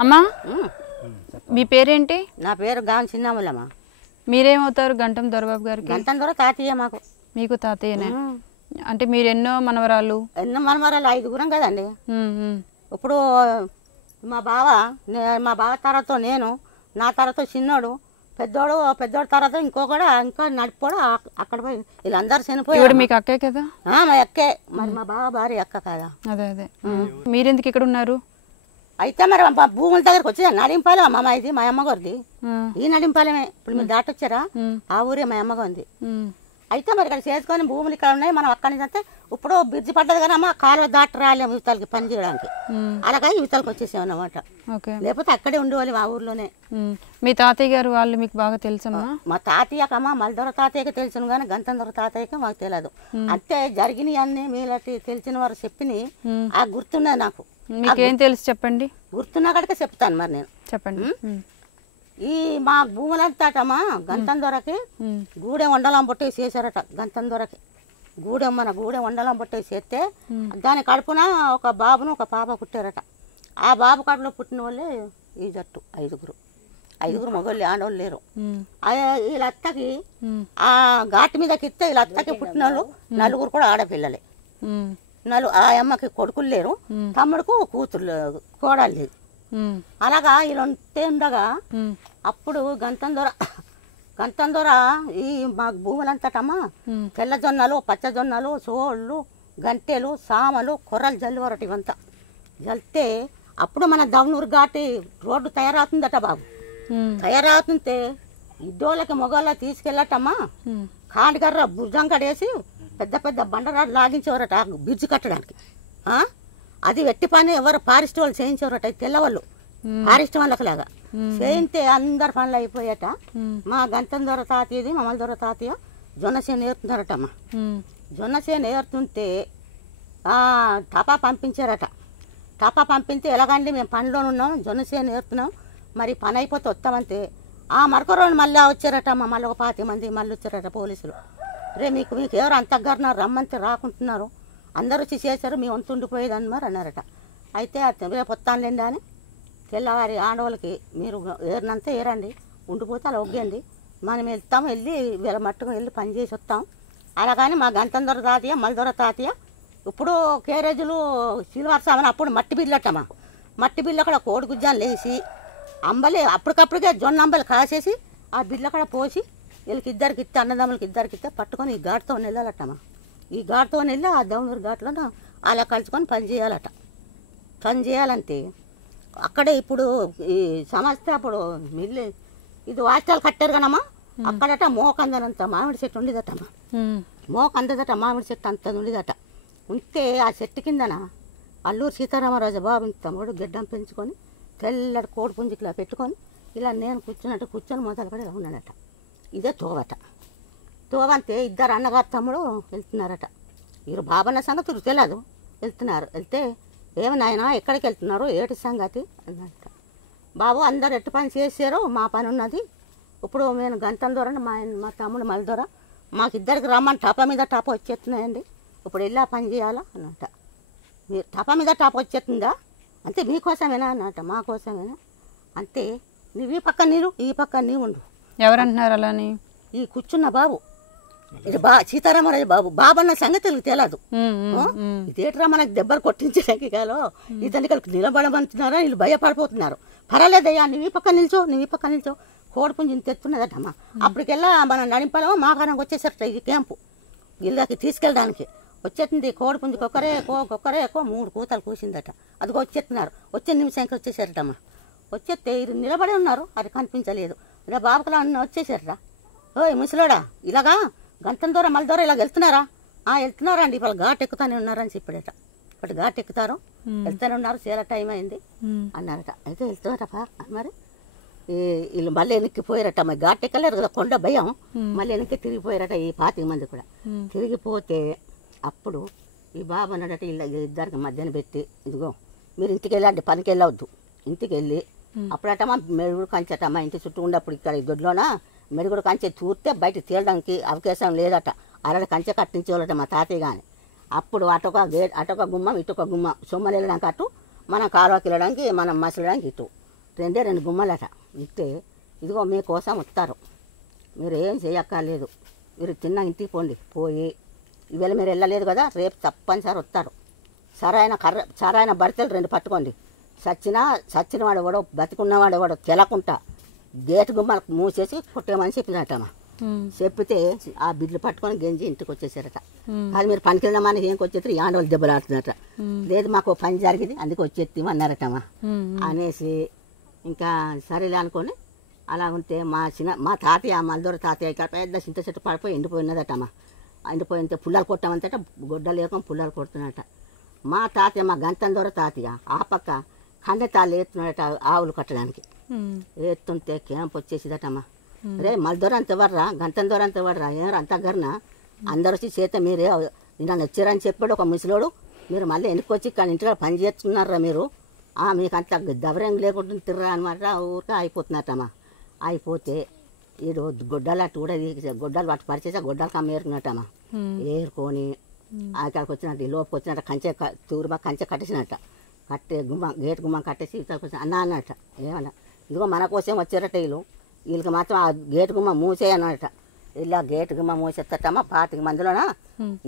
అమ్మా మీ పేరేంటి? నా పేరు గాన్ చిన్నమ్మలమ్మ. మీరేమవుతారు గంటం దొరబాబు గారికి? గంటం దొర తాతయ్య మాకు. మీకు తాతయ్యనే అంటే మీరు ఎన్నో మనవరాలు? ఎన్నో మనవరాలు 5గురం కదండి. ఇప్పుడు మా బావ తర్వాత నేను, నా తర్వాత చిన్నోడు, పెద్దోడు తర్వాత ఇంకా నడిపోడు. అక్కడ పోయి వీళ్ళందరూ చనిపోయారు. మీకు అక్కే కదా? మా అక్కే. మరి మా బావ భార్య అక్క కదా. అదే మీరెందుకు ఇక్కడ ఉన్నారు? అయితే మరి భూముల దగ్గరకు వచ్చి నడింపాలే మా ఇది మా అమ్మగారిది. ఈ నడింపాలమే. ఇప్పుడు మీరు దాటొచ్చారా? ఆ ఊరే మా అమ్మగా ఉంది. అయితే మరి ఇక్కడ చేసుకొని భూములు ఇక్కడ ఉన్నాయి. మనం అక్కడి నుంచి అంటే ఇప్పుడు బ్రిడ్జి పడ్డది కానీ అమ్మ కాలువ దాటి రాలేము యువతలకి పని చేయడానికి. అలాగే యువతలకు వచ్చేసాం అన్నమాట. లేకపోతే అక్కడే ఉండేవాళ్ళు మా ఊర్లోనే. మీ తాతయ్య గారు వాళ్ళు మీకు బాగా తెలుసమ్మా? మా తాతయ్యకమ్మ మల్దొర తాతయ్యకి తెలుసును కానీ గంతందొర తాతయ్యకి మాకు తెలియదు. అంటే జరిగినవి అన్ని మీలాంటి తెలిసిన వారు చెప్పిని ఆ గుర్తున్నది నాకు. మీకేం తెలుసు చెప్పండి. గుర్తున్నా కనుక చెప్తాను మరి నేను. చెప్పండి. ఈ మా భూములంతాటమ్మా గంతం దొరకి గూడెం వండలం పొట్టేసి చేశారట. గంతం దొరకి గూడెం వండలం పొట్టేసి చేస్తే దాని కడుపున ఒక బాబును ఒక పాప పుట్టారట. ఆ బాబు కడుపులో పుట్టిన వాళ్ళే ఈ జట్టు 5గురు మగవాళ్ళు ఆడవాళ్ళు లేరు. వీళ్ళ అత్తకి ఆ ఘాటు మీదకి ఇస్తే వీళ్ళ అత్తకి పుట్టిన వాళ్ళు 4 కూడా ఆడపిల్లలే. ఆ అమ్మకి కొడుకులు లేరు, తమ్ముడుకు కూతురు కోడలు లేదు. అలాగా వీళ్ళంటే ఉండగా అప్పుడు గంతం దొర ఈ మా భూములంతటమ్మా తెల్లజొన్నలు, పచ్చజొన్నలు, సోళ్ళు, గంటెలు, సామలు, కొర్రలు జల్లివరటి ఇవంతా జల్లితే అప్పుడు మన దవనూరు ఘాటి రోడ్డు తయారవుతుందట బాబు. తయారవుతుంటే ఇద్దోళ్ళకి మొగోళ్ళ తీసుకెళ్ళటమ్మా కాండికర్ర భుజం కడేసి పెద్ద పెద్ద బండరాడు లాగించేవారట బ్రిడ్జి కట్టడానికి. అది వెట్టి పని ఎవరు ఫారెస్ట్ వాళ్ళు చేయించేవారట. తెల్లవాళ్ళు ఫారెస్ట్ వాళ్ళకి లాగా చేయితే అందరు పనులు అయిపోయాట. మా గంతం దొర తాతయ్యది మమ్మల్ని దొర తాతయ్య జొన్న చేను ఏరుతున్నారటమ్మా. జొన్న చేను ఏరుతుంటే టపా పంపించారట. టపా పంపితే ఎలాగండి మేము పనిలో ఉన్నాం, జొన్న చేను ఏరుతున్నాం, మరి పని అయిపోతే వస్తామంటే మరొక రోజు మళ్ళీ వచ్చారటమ్మా. మళ్ళీ ఒక 50 మంది మళ్ళీ వచ్చారట పోలీసులు. మీకు ఎవరు అంతగారు రమ్మంతే రాకుంటున్నారు, అందరూ వచ్చి చేశారు, మీ వంతు ఉండిపోయేదని మరి అన్నారట. అయితే రేపు వస్తానులేండి అని తెల్లవారి ఆడవాళ్ళకి మీరు ఏరినంతా ఏరండి, ఉండిపోతే అలా ఒగ్గండి, మనం వెళ్తాం, వెళ్ళి వీళ్ళ మట్టుకు వెళ్ళి పని చేసి వస్తాం. అలాగని మా గంతం దొర తాతయ్య మల్దొర తాతయ్య ఇప్పుడు కేరేజులు సిల్వర్ సామని అప్పుడు మట్టి బిల్లటమ్మా. మట్టి బిల్లు అక్కడ కోడి గుజ్జాలు లేచి అంబలి అప్పటికప్పుడుకే జొన్న అంబలి కాసేసి ఆ బిల్లు అక్కడ పోసి వీళ్ళకి ఇద్దరికి ఇస్తే అన్నదమ్ములకి ఇద్దరికి ఇస్తే పట్టుకొని ఈ ఘాటుతో వెళ్ళాలటమ్మా. ఈ ఘాటుతో వెళ్ళి ఆ దవనూరు ఘాట్లో అలా కలుసుకొని పని చేయాలట. పని చేయాలంటే అక్కడే ఇప్పుడు ఈ సంస్థ అప్పుడు మిల్లు ఇది హాస్టల్ కట్టారు కనమ్మా. అక్కడట మోకందనంత మామిడి చెట్టు ఉండేదటమ్మా. మోకందదట మామిడి చెట్టు అంత ఉండేదట. ఉంటే ఆ చెట్టు కిందన అల్లూరు సీతారామరాజు బాబు తమ్ముడు గెడ్డం పెంచుకొని తెల్లటి కోడి పుంజికిలా పెట్టుకొని ఇలా నేను కూర్చొని మొదలుపడి ఇలా ఉన్నాడట. ఇదే తోవట. తోవంతే ఇద్దరు అన్నగారు తమ్ముడు వెళ్తున్నారట. వీరు బాబన్న సంగతి తెలియదు. వెళ్తే ఏమి నాయన ఎక్కడికి వెళ్తున్నారు, ఏటి సంగతి అన్నట. బాబు అందరు ఎట్టు పని చేశారు, మా పని ఉన్నది, ఇప్పుడు నేను గంతం దూరం మా తమ్ముడు మల్దొర మాకు ఇద్దరికి రమ్మని టపా మీద టప వచ్చేస్తున్నాయండి, ఇప్పుడు వెళ్ళి ఆ పని చేయాలా అన్నట. మీరు టపా మీద టప వచ్చేస్తుందా అంతే, మీకోసమేనా అన్నట. మా కోసమేనా అంతే, నువ్వు ఈ పక్క నీరు ఈ పక్క నీ ఉండు. ఎవరంటున్నారు అలాని? ఈ కూర్చున్న బాబు ఇది సీతారామరాజు బాబు అన్న సంగతి తెలియదు. ఇదేట్రా మనకు దెబ్బలు కొట్టించడానికి కాలో ఇతని నిలబడమంటున్నారా, వీళ్ళు భయపడిపోతున్నారు. పర్వాలేదయ్యా నువ్వు ఈ పక్క నిల్చో కోడి పుంజి తెస్తున్నదటమ్మా. అప్పటికెల్లా మనం నడింపాలేమో మాకారం వచ్చేసరట ఈ క్యాంపు వీళ్ళకి తీసుకెళ్ళడానికి. వచ్చేస్తుంది కోడి పుంజి కొక్కరే 3 కూతలు కూసిందట. అదిగో వచ్చేస్తున్నారు. వచ్చే నిమిషానికి వచ్చేసారటమ్మా. వచ్చేస్తే వీరు నిలబడి ఉన్నారు, అది కనిపించలేదు. ఇలా బాబుకులా వచ్చేసారట. ఓయ్ ముసలోడా ఇలాగా గంతం దూరం మళ్ళీ దూరం ఇలా వెళ్తున్నారా? వెళ్తున్నారండి, ఇవాళ ఘాట్ ఎక్కుతానే ఉన్నారని చెప్పాడట. ఇప్పుడు ఘాట్ ఎక్కుతారు, వెళ్తూనే ఉన్నారు, చాలా టైం అయింది అన్నారట. అయితే వెళ్తున్నారట. మరి వీళ్ళు మళ్ళీ వెనక్కిపోయారట. మరి ఘాట్ ఎక్కలేరు కదా, కొండ భయం, మళ్ళీ వెనక్కి తిరిగిపోయారట. ఈ 25 మంది కూడా తిరిగిపోతే అప్పుడు ఈ బాబు అన్నాడట ఇలా ఇద్దరికి మధ్యన పెట్టి, ఇదిగో మీరు ఇంటికి వెళ్ళండి, పనికి వెళ్ళవద్దు, ఇంటికి వెళ్ళి అప్పుడటమ్మా మెరుగుడు కంచటమ్మా ఇంటి చుట్టూ ఉండప్పుడు ఇక్కడ ఈ దొడ్లోన మెరుగుడు కంచె చూస్తే బయట తేలడానికి అవకాశం లేదట. అలా కంచె కట్టించేవాళ్ళట మా తాతయ్య కానీ. అప్పుడు అటొక గుమ్మం ఇటొక గుమ్మం సొమ్మలు వెళ్ళడానికి అటు, మనం కాలువకి వెళ్ళడానికి మనం మసలడానికి ఇటు రెండు గుమ్మలట ఇస్తే ఇదిగో మీకోసం వస్తారు, మీరు ఏం చేయక్కర్లేదు, మీరు తిన్న ఇంటికి పోండి, పోయి ఇవాళ మీరు వెళ్ళలేదు కదా రేపు తప్పనిసరి వస్తారు, సరైన బడితలు 2 పట్టుకోండి, చచ్చిన వాడు ఎవడో బతికున్నవాడు ఎవడో తెలకుంటా గేటు గుమ్మలకు మూసేసి కొట్టేమని చెప్పినట్టమ్మా. చెప్పితే ఆ బిడ్డలు పట్టుకొని గెంజి ఇంటికి వచ్చేసారట. అది మీరు పనికి వెళ్దామని ఏం వచ్చేస్తారు, ఆడవాళ్ళు దెబ్బలు ఆడుతున్నారట. లేదు మాకు పని జరిగింది అందుకే వచ్చేస్తామన్నారటమ్మా. అనేసి ఇంకా సరేలే అనుకొని అలా ఉంటే మా తాతయ్య మల్దూర తాతయ్య ఇక్కడ పెద్ద చింత చెట్టు పడిపోయి ఎండిపోయినదటమ్మా. ఎండిపోయితే పుల్లలు కొట్టామంతట గొడ్డ లేకుండా పుల్లలు కొడుతున్నట. మా తాతయ్య మా గంతందూర తాతయ్య ఆ పక్క కండతాళ్ళు ఎత్తున్నాడట ఆవులు కట్టడానికి. ఎత్తుంటే క్యాంప్ వచ్చేసిదటమ్మా. రే మల్దూర అంత వర్రా గంతందూర అంత వర్రా ఏమరా అంత గర్న అందరు వచ్చి చేత మీరే నన్ను వచ్చారని చెప్పాడు ఒక ముసలోడు. మీరు మళ్ళీ వెనుకొచ్చి ఇక్కడ ఇంటికాడ పని చేస్తున్నారా మీరు, మీకు అంత దవరం లేకుండా తిర్రా అనమాట. ఊరికే అయిపోతున్నట్టమ్మా. అయిపోతే వీడు గొడ్డలు అట్టు కూడా గొడ్డలు పట్టు పరిచేసి గొడ్డలు కమ్మ ఏరుకున్నట్టమ్మా. ఏరుకొని అక్కడికి వచ్చినట్టు లోపుకి వచ్చినట్టు కంచె కట్టేసినట్ట. గేట్ గుమ్మం కట్టేసి ఇతలకు వచ్చి అన్నట్ట. ఏమన్నా ఇదిగో మన కోసం వచ్చారట వీళ్ళకి మాత్రం ఆ గేటు గుమ్మ మూసేయన్నట. ఇలా గేటు గుమ్మ మూసేస్తమ్మా. 25 మందిలోన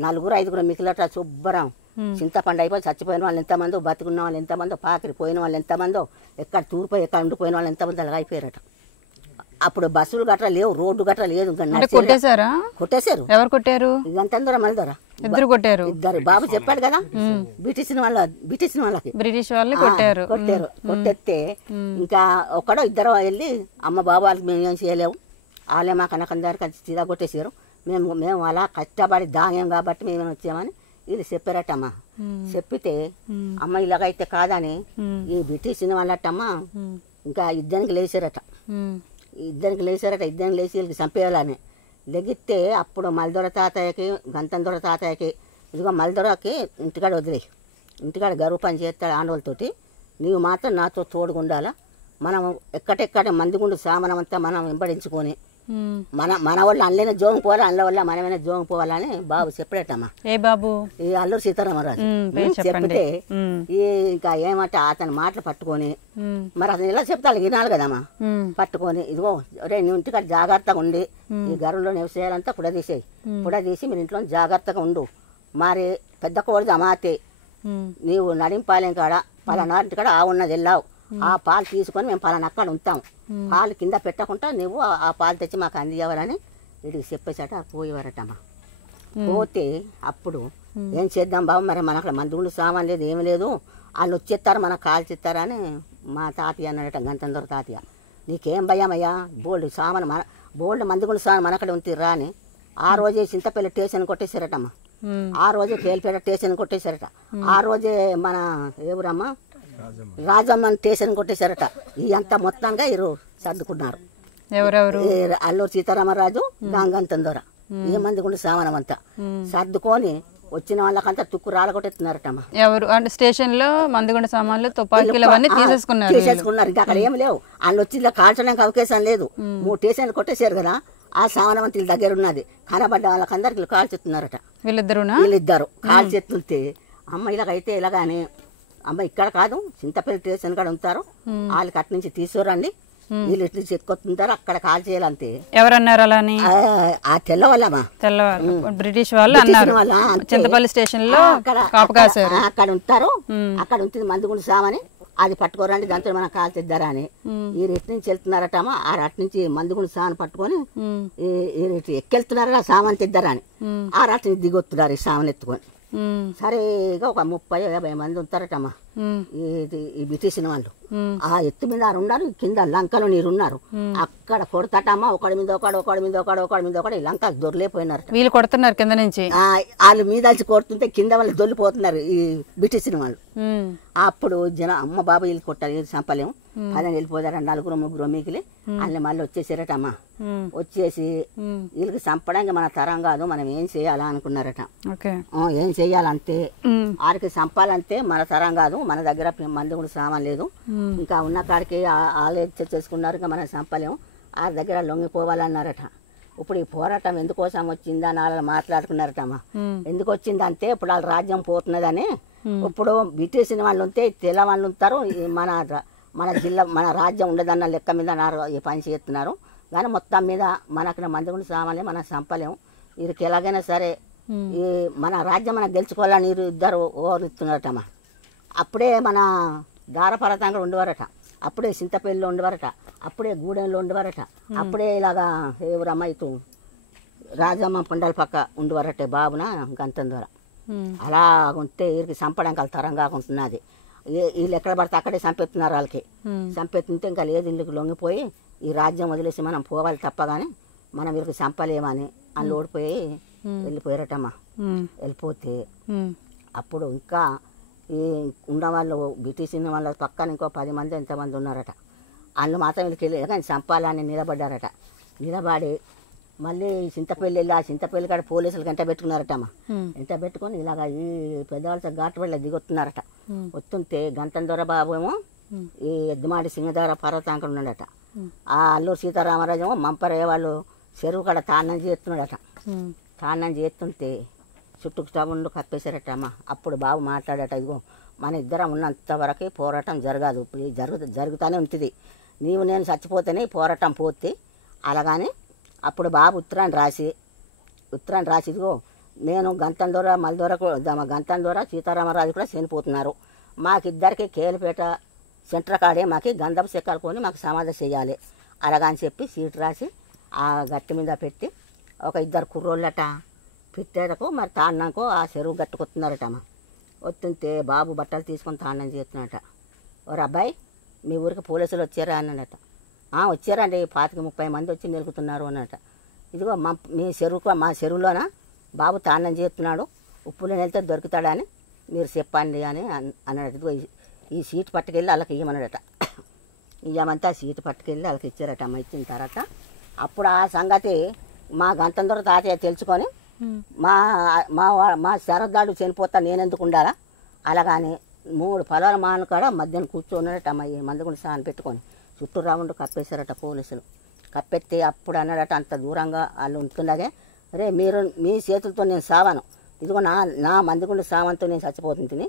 4-5 మిగిలట. శుభ్రం చింతపండు అయిపోయి చచ్చిపోయిన వాళ్ళు ఎంతమందో, బతుకున్న వాళ్ళు ఎంతమందో, పాకిరి పోయిన వాళ్ళు ఎంతమందో, ఎక్కడ తూర్పు ఎక్కడ ఉండిపోయిన వాళ్ళు ఎంతమంది అలాగ అయిపోయారట. అప్పుడు బస్సులు గట్రా లేవు, రోడ్డు గట్రా లేదు. కొట్టేశారు. ఎవరు కొట్టారు? గంతందూర మల్దూర ఇద్దరు కొట్టారు. ఇద్దరు బాబు చెప్పాడు కదా బ్రిటిష్ వాళ్ళకి బ్రిటిష్ వాళ్ళు కొట్టారు. కొట్టేస్తే ఇంకా ఒకడో ఇద్దరు వెళ్ళి అమ్మ బాబు వాళ్ళకి మేము ఏం చేయలేము, వాళ్ళే మా కనకందారికి అది తీరా కొట్టేసారు, మేము అలా కష్టపడి దాంగం కాబట్టి మేము వచ్చామని వీళ్ళు చెప్పారటమ్మా. చెప్పితే అమ్మ ఇలాగైతే కాదని ఈ బ్రిటిష్ వాళ్ళటమ్మా ఇంకా ఇద్దరికి లేచారట. ఇద్దరికి లేచి వీళ్ళకి చంపేయాలని లెగిస్తే అప్పుడు మల్దూర తాతయ్యకి గంతందూర తాతయ్యకి ఇదిగో మల్దూరకి ఇంటికాడ వదిలేయి, ఇంటికాడ గరువు పని చేస్తాడు ఆండోళ్ళతోటి, నీవు మాత్రం నాతో తోడుగుండాలా, మనం ఎక్కడెక్కడ మందిగుండు సామానం అంతా మనం వెంబడించుకొని మన వాళ్ళు అందులోనే జోగు పోవాలి, అందులో వల్ల మనమైనా జోగు పోవాలని బాబు చెప్పడటమ్మా. ఏ బాబు? ఈ అల్లూరు సీతారామరాజు. చెప్పితే ఇంకా ఏమంటే అతని మాటలు పట్టుకొని మరి అతను ఇలా చెప్తాను వినాలి కదమ్మా. పట్టుకొని ఇదిగో రే నువ్వు ఇంటికాడ జాగ్రత్తగా ఉండి ఈ గరువులో నివసేయాలంతా పుడదీసి మీరు ఇంట్లో జాగ్రత్తగా ఉండు, మరి పెద్ద కోడిది అమాతే నీవు నడింపాలేం కాడ పలానా ఇంటికాడ ఉన్నది వెళ్ళావు, ఆ పాలు తీసుకొని మేము పలానా అక్కడ ఉంటాం, పాలు కింద పెట్టకుండా నువ్వు ఆ పాలు తెచ్చి మాకు అందివ్వాలని వీడికి చెప్పేసట. పోయేవారటమ్మా. పోతే అప్పుడు ఏం చేద్దాం బాబు, మరి మన అక్కడ మందుగుండు సామాన్ లేదు ఏమి లేదు, వాళ్ళు వచ్చేస్తారు మనకు కాల్చిస్తారని మా తాతయ్య అన్నాడట. గంతందూర తాతయ్య నీకేం భయమయ్యా, బోల్డ్ మందుగుండు సామాన్ మన అక్కడ ఉంటిర్రా అని ఆ రోజే చింతపల్లి స్టేషన్ కొట్టేశారటమ్మా. ఆ రోజే పేలిపేట స్టేషన్ కొట్టేశారట. ఆ రోజే మన ఎవరమ్మా రాజమ్మ స్టేషన్ కొట్టేశారట. ఇదంతా మొత్తంగా ఇరు సర్దుకున్నారు. ఎవరెవరు? అల్లూరు సీతారామరాజు గంతందూర ఈ మందిగుండు సామానం అంతా సర్దుకొని వచ్చిన వాళ్ళకంతా తుక్కు రాలగొట్టేస్తున్నారటమ్మా. ఎవరు అంటే స్టేషన్ లో మందుగుండ సామాన్లు తుపాకీలు అవన్నీ తీసేసుకున్నారు. ఇంకా అక్కడ ఏం లేవు, వాళ్ళు వచ్చి ఇలా కాల్చడానికి అవకాశం లేదు. 3 స్టేషన్లు కొట్టేశారు కదా, ఆ సామానం అంతా దగ్గర ఉన్నది, కనబడ్డ వాళ్ళకందరికి కాల్చుతున్నారట. వీళ్ళిద్దరు కాల్చెత్తుంటే అమ్మ ఇలాగైతే ఇలాగానే అమ్మ ఇక్కడ కాదు చింతపల్లి స్టేషన్ కాడ ఉంటారు, వాళ్ళకి అటు నుంచి తీసుకురండి, వీళ్ళు ఇటు నుంచి ఎక్కుతుంటారు అక్కడ కాల్ చేయాలంతే. ఎవరన్నారు అలా? ఆ తెల్లవాళ్ళమ్మా, బ్రిటిష్ వాళ్ళు చింతపల్లి స్టేషన్ లో అక్కడ ఉంటారు, అక్కడ ఉంటుంది మందుగుండు సామాని, అది పట్టుకోరండి దాంతో మనం కాల్ తెద్దారా అని ఈ రెట్ నుంచి వెళ్తున్నారటమ్మా. ఆ రట్ నుంచి మందుగుండు సామాన్ పట్టుకొని ఈ రెట్ ఎక్కెళ్తున్నారా సామాన్ తెద్దారా అని ఆ రట్ నుంచి దిగొస్తున్నారు ఈ సామాన్ ఎత్తుకొని. సరేగా ఒక 30-50 మంది ఉంటారటమ్మా ఈ బ్రిటిష్ వాళ్ళు. ఆ ఎత్తు మీద ఉన్నారు, కింద లంకలో నీరున్నారు, అక్కడ కొడతాటమ్మా. ఒకడి మీద ఒకడు ఈ లంక దొరలేపోయినారు. వీళ్ళు కొడుతున్నారు కింద నుంచి, వాళ్ళు మీద కొడుతుంటే కింద వాళ్ళు దొల్లిపోతున్నారు ఈ బ్రిటిష్ వాళ్ళు. అప్పుడు అమ్మ బాబు వీళ్ళు కొట్టారు, చంపలేము, 10 వెళ్ళిపోతారు, 4-3 మిగిలి వాళ్ళు మళ్ళీ వచ్చేసారటమ్మా. వచ్చేసి వీళ్ళకి చంపడానికి మన తరం కాదు, మనం ఏం చేయాలా అనుకున్నారట. ఏం చెయ్యాలంటే వారికి చంపాలంటే మన తరం కాదు, మన దగ్గర మంది కూడా సామాన్ లేదు, ఇంకా ఉన్న కాడికి ఆలోచన చేసుకున్నారు, ఇంకా మనం చంపలేము, ఆ దగ్గర లొంగిపోవాలన్నారట. ఇప్పుడు ఈ పోరాటం ఎందుకోసం వచ్చిందా అని వాళ్ళు మాట్లాడుకున్నారటమ్మా. ఎందుకు వచ్చిందంటే ఇప్పుడు వాళ్ళ రాజ్యం పోతున్నదని. ఇప్పుడు బ్రిటిష్ వాళ్ళు ఉంటే తెల్ల వాళ్ళు ఉంటారు, మన మన జిల్లా మన రాజ్యం ఉండదన్న లెక్క మీద ఈ పని చేస్తున్నారు. కానీ మొత్తం మీద మనకు మందిగుండి సామాన్లే మనం చంపలేము. వీరికి ఎలాగైనా సరే ఈ మన రాజ్యం మనం గెలుచుకోవాలని ఇద్దరు ఓరిస్తున్నారటమ్మా. అప్పుడే మన దారపరతంగా ఉండేవారట, అప్పుడే చింతపల్లిలో ఉండేవారట, అప్పుడే గూడెంలో ఉండేవారట, అప్పుడే ఇలాగా ఎవరమ్మ ఇటు రాజమ్మ పండల పక్క ఉండేవారట బాబున గంతం ద్వారా. అలా ఉంటే వీరికి చంపడానికి వాళ్ళ తరం కాకుంటున్నది. వీళ్ళు ఎక్కడ పడితే అక్కడే చంపెత్తున్నారు. వాళ్ళకి చంపెత్తుంటే ఇంకా లేదు, ఇల్లుకి లొంగిపోయి ఈ రాజ్యం వదిలేసి మనం పోవాలి తప్ప కానీ మనం వీరికి చంపలేమని వాళ్ళు ఓడిపోయి వెళ్ళిపోయారటమ్మా. వెళ్ళిపోతే అప్పుడు ఇంకా ఈ ఉన్నవాళ్ళు బ్రిటిష్ ఉన్న వాళ్ళ పక్కన ఇంకో 10 మంది ఎంతమంది ఉన్నారట. వాళ్ళు మాత్రం వీళ్ళకి వెళ్ళి కానీ చంపాలని నిలబడ్డారట. నిలబడి మళ్ళీ చింతపల్లి వెళ్ళి ఆ చింతపల్లి కాడ పోలీసులు గంట పెట్టుకున్నారటమ్మా. గంట పెట్టుకొని ఇలాగ ఈ పెద్దవాళ్ళతో ఘాటుపల్లి దిగొస్తున్నారట. వస్తుంటే గంటం దొర బాబు ఏమో ఈ ఎద్దుమాడి సింగధార పర్వతాంకం ఉన్నాడట. ఆ అల్లూరు సీతారామరాజు ఏమో మంపరయ్య వాళ్ళు చెరువు కాడ తాన్నం చేస్తున్నాడట. తాన్నం చేస్తుంటే చుట్టూ స్టవ్లు కప్పేశారటమ్మా. అప్పుడు బాబు మాట్లాడట, ఇదిగో మన ఇద్దరం ఉన్నంత వరకు పోరాటం జరగదు, జరుగుతూనే ఉంటుంది. నీవు నేను చచ్చిపోతేనే పోరాటం పోతే అలాగని అప్పుడు బాబు ఉత్తరాన్ని రాసి ఇదిగో నేను గంతం ద్వారా మల్దూరకు గంతం ద్వారా సీతారామరాజు కూడా చనిపోతున్నారు, మాకిద్దరికి కేలపేట సెంటర్ కాడే మాకు గంధపు చెక్కలు కొని మాకు సమాధి చేయాలి అలాగని చెప్పి సీటు రాసి ఆ గట్టి మీద పెట్టి ఒక 2 కుర్రోళ్ళట పెట్టేటకు మరి తాన్నాకో ఆ చెరువు గట్టుకొస్తున్నారటమ్మా. వస్తుంటే బాబు బట్టలు తీసుకొని తాన్నం చేస్తున్నాడట. ఓ అబ్బాయి మీ ఊరికి పోలీసులు వచ్చారా అన్నాడట. వచ్చారండి, 25-30 మంది వచ్చి మెలుకుతున్నారు అన్నట. ఇదిగో మీ చెరువు మా చెరువులోన బాబు తాన్నం చేస్తున్నాడు, ఉప్పులో వెళ్తే దొరుకుతాడని మీరు చెప్పండి అని అన్నాడట. ఇదిగో ఈ సీటు పట్టుకెళ్ళి వాళ్ళకి ఇవ్వమన్నాడట. ఇవ్వమంతా సీటు పట్టుకెళ్ళి వాళ్ళకి ఇచ్చారట. అమ్మ ఇచ్చిన తర్వాత అప్పుడు ఆ సంగతి మా గంతం దొర తాతయ్య తెలుసుకొని మా మా మా శరదాడు చనిపోతా నేనెందుకు ఉండాలా అలాగని 3 పొలాల మాను కాడ మధ్యాహ్నం కూర్చోన్నాడట. అమ్మ ఈ మందుగుండి సాని పెట్టుకొని చుట్టూ రౌండ్ కప్పేశారట పోలీసులు. కప్పెత్తి అప్పుడు అన్నాడట, అంత దూరంగా వాళ్ళు ఉంటుండగా, రే మీరు మీ చేతులతో నేను సావాను, ఇదిగో నా మందుగుండి సావంతో నేను చచ్చిపోతుంది,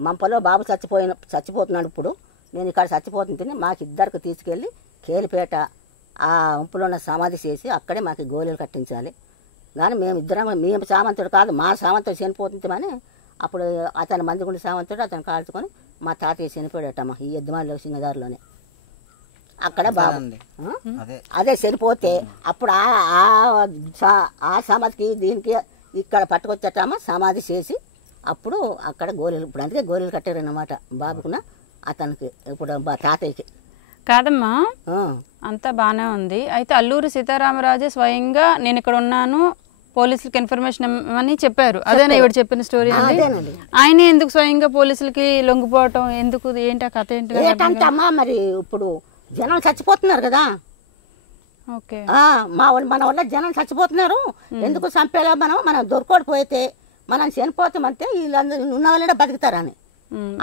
మంపలో బాబు చచ్చిపోతున్నాడు, ఇప్పుడు నేను ఇక్కడ చచ్చిపోతుంది, మాకిద్దరికి తీసుకెళ్ళి కేలిపేట ఆ ఉంపులో ఉన్న సమాధి చేసి అక్కడే మాకు గోళీలు కట్టించాలి, కానీ మేము సామంతుడు కాదు మా సామంతుడు చనిపోతుందని అప్పుడు అతని మందిగుండి సామంతుడు అతను కాల్చుకొని మా తాతయ్య చనిపోయాడటమ్మా ఈ ఎద్దుమాలిలో సింగదారిలోనే. అక్కడ బాబు అదే చనిపోతే అప్పుడు ఆ సమాధికి దీనికి ఇక్కడ పట్టుకొచ్చేటమ్మా సమాధి చేసి అప్పుడు అక్కడ గోళీలు, ఇప్పుడు అందుకే గోళీలు కట్టారన్నమాట బాబుకున్న అతనికి ఇప్పుడు తాతయ్యకి. కాదమ్మా అంతా బాగానే ఉంది. అయితే అల్లూరి సీతారామరాజు స్వయంగా నేను ఇక్కడ ఉన్నాను పోలీసులకి ఇన్ఫర్మేషన్ అని చెప్పారు, అదేనా ఇవిడ చెప్పిన స్టోరీ అండి? ఆయన ఎందుకు స్వయంగా పోలీసులకి లొంగిపోవటం ఎందుకు, ఏంటి ఆ కథ ఏంటి? అమ్మా మరి ఇప్పుడు జనం చచ్చిపోతున్నారు కదా, ఓకే మన వల్ల జనం చచ్చిపోతున్నారు, ఎందుకు చంపేలా మనం దొరకకపోతే మనం చనిపోతామంటే వీళ్ళందరూ ఉన్న వాళ్ళే బతుకుతారని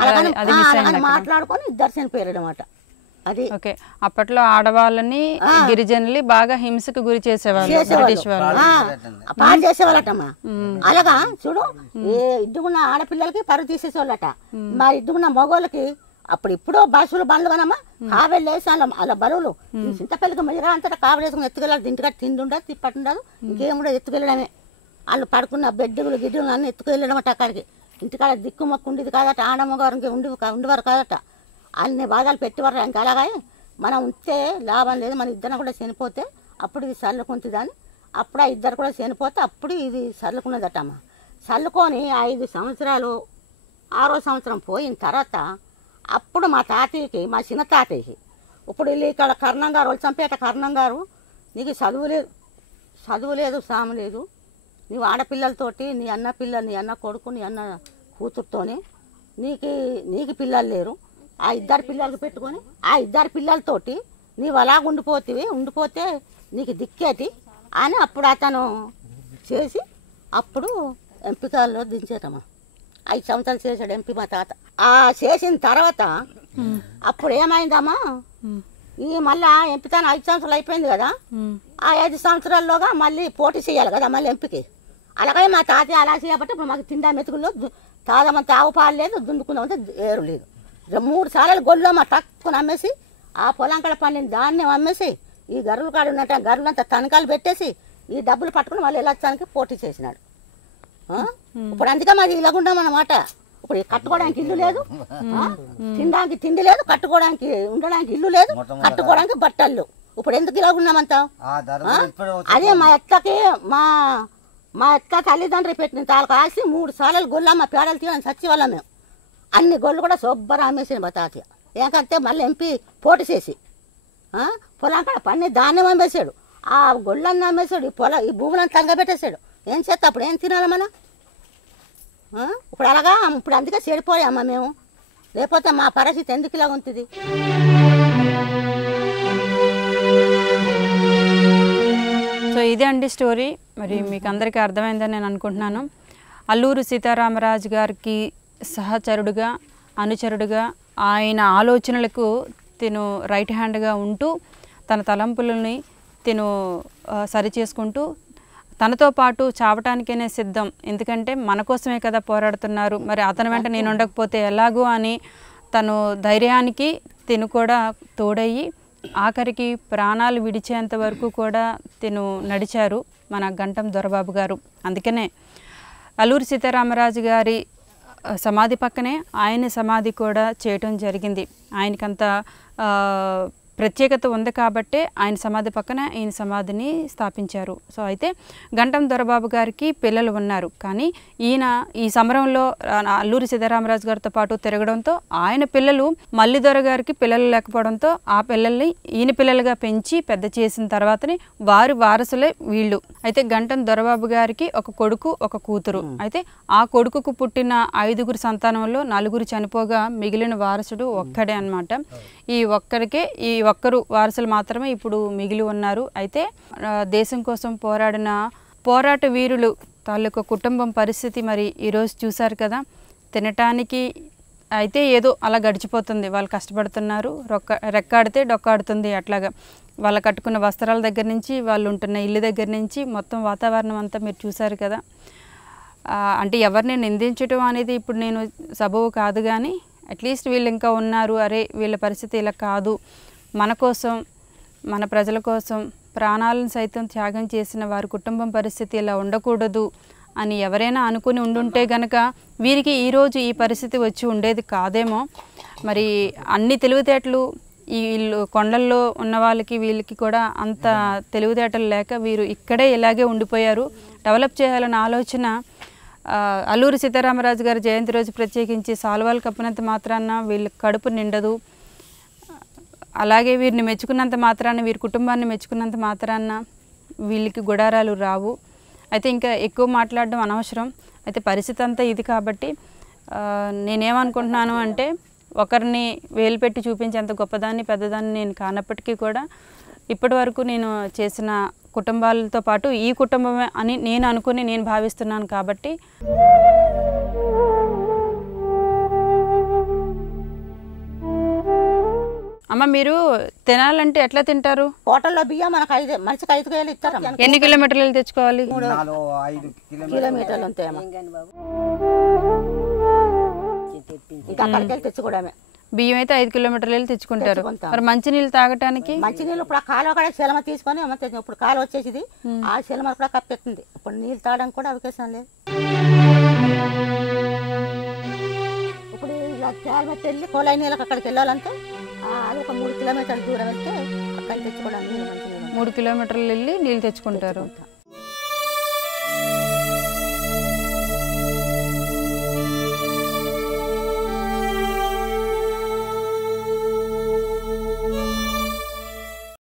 అలాగని మాట్లాడుకొని 2 చనిపోయారు అన్నమాట. అది ఓకే. అప్పట్లో ఆడవాళ్ళని గిరిజనులు బాగా హింసకు గురి చేసేవాళ్ళు, బ్రిటిష్ వాళ్ళు పాలు చేసేవాళ్ళటమ్మా. అలాగా చూడు, ఇద్దుకున్న ఆడపిల్లలకి పరుగు తీసేసేవాళ్ళట, మా ఇద్దుకున్న మగోళ్ళకి ఇప్పుడు బస్సులు బండ్లు కనమ్మా కావేళ్ళు వేసి అలా బరువులు చింతపల్లికి మధ్య అంతటా కావలేసుకుని ఎత్తుకెళ్ళాలి, ఇంటికాడ తిండి ఉండదు తిప్పటి ఉండదు, ఇంకేం కూడా ఎత్తుకెళ్ళడమే, వాళ్ళు పడుకున్న బెడ్డులు గిడ్డులు అన్నీ ఎత్తుకెళ్ళడం అట. అక్కడికి ఇంటికాడ దిక్కు మొక్కు ఉండేది కాదట, ఆడమ్మగారికి ఉండేవారు కాదట, అన్ని బాధలు పెట్టేవారు. ఇంకా అలాగా మనం ఉంటే లాభం లేదు, మన ఇద్దరు కూడా చనిపోతే అప్పుడు ఇది చల్లుకుంటుందని అప్పుడు ఆ ఇద్దరు కూడా చనిపోతే అప్పుడు ఇది చల్లుకున్నదటమ్మ. చల్లుకొని 5 సంవత్సరాలు 6వ సంవత్సరం పోయిన తర్వాత అప్పుడు మా తాతయ్యకి మా చిన్న తాతయ్యకి ఇప్పుడు వెళ్ళి ఇక్కడ కర్ణం గారు వాళ్ళు చంపేట కర్ణం గారు, నీకు చదువు లేదు సాము లేదు, నీవు ఆడపిల్లలతోటి నీ అన్న కొడుకు నీ అన్న కూతురుతోని నీకు పిల్లలు లేరు, ఆ 2 పిల్లలకి పెట్టుకొని ఆ 2 పిల్లలతోటి నీవు అలాగ ఉండిపోతే నీకు దిక్కేటి అని అప్పుడు అతను చేసి అప్పుడు ఎంపికల్లో దించేటమ్మా. 5 సంవత్సరాలు చేశాడు ఎంపీ మా తాత. ఆ చేసిన తర్వాత అప్పుడు ఏమైందమ్మా, ఈ మళ్ళా ఎంపితాను 5 సంవత్సరాలు అయిపోయింది కదా, ఆ 5 సంవత్సరాల్లోగా మళ్ళీ పోటీ చేయాలి కదా మళ్ళీ ఎంపికి. అలాగే మా తాతయ్య అలా చేయబట్టి ఇప్పుడు మాకు తిండా మెతుకుల్లో తాగమంత ఆవు పాలు లేదు, దున్నుకుందామంటే ఏరు లేదు, 3 సార్లు గొల్లమ్మ టక్కుని అమ్మేసి ఆ పొలం కాడ పండిన ధాన్యం అమ్మేసి ఈ గరువుల కాడ ఉన్నట్టు గరువులంతా తనకాలు పెట్టేసి ఈ డబ్బులు పట్టుకుని మళ్ళీ ఎలక్షన్కి పోటీ చేసినాడు. ఇప్పుడు అందుకే మాది ఇలాగుండాం అన్నమాట. ఇప్పుడు కట్టుకోవడానికి ఇల్లు లేదు, తినడానికి తిండి లేదు, కట్టుకోవడానికి ఉండడానికి ఇల్లు లేదు, కట్టుకోవడానికి బట్టలు. ఇప్పుడు ఎందుకు ఇలాగున్నామంతా? అదే మా అత్తకి మా అత్త తల్లిదండ్రులు పెట్టిన తాలకు ఆసి 3 సార్లు గొల్లమ్మ పేడలు తీయని చచ్చి వాళ్ళం మేము. అన్ని గొళ్ళు కూడా శుభ్రం అమ్మేసాను మా తాతయ్య. ఏంకంటే మళ్ళీ ఎంపీ పోటీ చేసి పొలం కాడ పన్ని ధాన్యం అమ్మేశాడు, ఆ గొళ్ళన్ని అమ్మేశాడు, ఈ భూములను తరగబెట్టేశాడు. ఏం చేస్తా అప్పుడు ఏం తినాలి మనం? ఇప్పుడు అలాగా ఇప్పుడు అందుకే చెడిపోయామ్మా మేము. లేకపోతే మా పరిస్థితి ఎందుకు ఇలా ఉంటుంది? సో ఇదే అండి స్టోరీ. మరి మీకు అందరికీ అర్థమైందని నేను అనుకుంటున్నాను. అల్లూరు సీతారామరాజు గారికి సహచరుడుగా, అనుచరుడుగా, ఆయన ఆలోచనలకు తిను రైట్ హ్యాండ్గా ఉంటూ తన తలంపులని తిను సరి చేసుకుంటూ తనతో పాటు చావటానికైనా సిద్ధం. ఎందుకంటే మన కోసమే కదా పోరాడుతున్నారు, మరి అతని వెంట నేను ఉండకపోతే ఎలాగో అని తను ధైర్యానికి తిను కూడా తోడయ్యి ఆఖరికి ప్రాణాలు విడిచేంత వరకు కూడా తిను నడిచారు మన గంటం దొరబాబు గారు. అందుకనే అల్లూరి సీతారామరాజు గారి సమాధి పక్కనే ఆయన సమాధి కూడా చేయటం జరిగింది. ఆయనకంత ప్రత్యేకత ఉంది కాబట్టే ఆయన సమాధి పక్కన ఈయన సమాధిని స్థాపించారు. సో అయితే గంటం దొరబాబు గారికి పిల్లలు ఉన్నారు, కానీ ఈయన ఈ సమరంలో అల్లూరి సీతారామరాజు గారితో పాటు తిరగడంతో ఆయన పిల్లలు మల్లిదొర గారికి పిల్లలు లేకపోవడంతో ఆ పిల్లల్ని ఈయన పిల్లలుగా పెంచి పెద్ద చేసిన తర్వాతనే వారి వారసులే వీళ్ళు. అయితే గంటం దొరబాబు గారికి ఒక కొడుకు, ఒక కూతురు. అయితే ఆ కొడుకుకు పుట్టిన 5గురు సంతానంలో 4 చనిపోగా మిగిలిన వారసుడు ఒక్కడే అన్నమాట. ఈ ఒక్కరు వారసులు మాత్రమే ఇప్పుడు మిగిలి ఉన్నారు. అయితే దేశం కోసం పోరాడిన పోరాట వీరులు తాలూకు కుటుంబం పరిస్థితి మరి ఈరోజు చూశారు కదా. తినటానికి అయితే ఏదో అలా గడిచిపోతుంది, వాళ్ళు కష్టపడుతున్నారు, రెక్కాడితే డొక్కాడుతుంది. అట్లాగా వాళ్ళు కట్టుకున్న వస్త్రాల దగ్గర నుంచి, వాళ్ళు ఉంటున్న ఇల్లు దగ్గర నుంచి మొత్తం వాతావరణం అంతా మీరు చూశారు కదా. అంటే ఎవరిని నిందించడం అనేది ఇప్పుడు నేను సబబు కాదు, కానీ అట్లీస్ట్ వీళ్ళు ఇంకా ఉన్నారు, అరే వీళ్ళ పరిస్థితి ఇలా కాదు, మన కోసం మన ప్రజల కోసం ప్రాణాలను సైతం త్యాగం చేసిన వారి కుటుంబం పరిస్థితి ఇలా ఉండకూడదు అని ఎవరైనా అనుకుని ఉండుంటే గనక వీరికి ఈరోజు ఈ పరిస్థితి వచ్చి ఉండేది కాదేమో. మరి అన్ని తెలివితేటలు ఈ కొండల్లో ఉన్న వాళ్ళకి వీళ్ళకి కూడా అంత తెలివితేటలు లేక వీరు ఇక్కడే ఇలాగే ఉండిపోయారు. డెవలప్ చేయాలన్న ఆలోచన అల్లూరి సీతారామరాజు గారి జయంతి రోజు ప్రత్యేకించి సాల్వాలు కప్పినంత మాత్రాన వీళ్ళ కడుపు నిండదు. అలాగే వీరిని మెచ్చుకున్నంత మాత్రాన, వీరి కుటుంబాన్ని మెచ్చుకున్నంత మాత్రాన వీళ్ళకి గుడారాలు రావు. అయితే ఇంకా ఎక్కువ మాట్లాడడం అనవసరం. అయితే పరిస్థితి అంతా ఇది కాబట్టి నేనేమనుకుంటున్నాను అంటే, ఒకరిని వేలు పెట్టి చూపించేంత గొప్పదాన్ని పెద్దదాన్ని నేను కానప్పటికీ కూడా ఇప్పటి వరకు నేను చేసిన కుటుంబాలతో పాటు ఈ కుటుంబమే అని నేను అనుకుని నేను భావిస్తున్నాను. కాబట్టి అమ్మ, మీరు తినాలంటే ఎట్లా తింటారు? హోటల్లో బియ్యం మనకు మనిషికి 5 కేజీలు ఇస్తారు. ఎన్ని కిలోమీటర్లు తెచ్చుకోవాలి? 5 కిలోమీటర్లు ఉంటాయమ్మా. ఇంకా అక్కడికి వెళ్ళి తెచ్చుకోవడమే. బియ్యం అయితే 5 కిలోమీటర్లు వెళ్ళి తెచ్చుకుంటారు. మరి మంచినీళ్ళు తాగటానికి? మంచినీళ్ళు ఇప్పుడు ఆ కాలువ కూడా సెలమ తీసుకొని ఇప్పుడు కాలువ వచ్చేసింది, ఆ సెలమ కూడా కప్పెత్తుంది. ఇప్పుడు నీళ్ళు తాగడానికి కూడా అవకాశం లేదు. ఇప్పుడు ఇలా క్యాల్మెట్ వెళ్ళి కోలాయి నీళ్ళకి అక్కడికి వెళ్ళాలంటే అది ఒక 3 కిలోమీటర్ల దూరం వెళ్తే అక్కడికి తెచ్చుకోవడానికి 3 కిలోమీటర్లు వెళ్ళి నీళ్ళు తెచ్చుకుంటారు.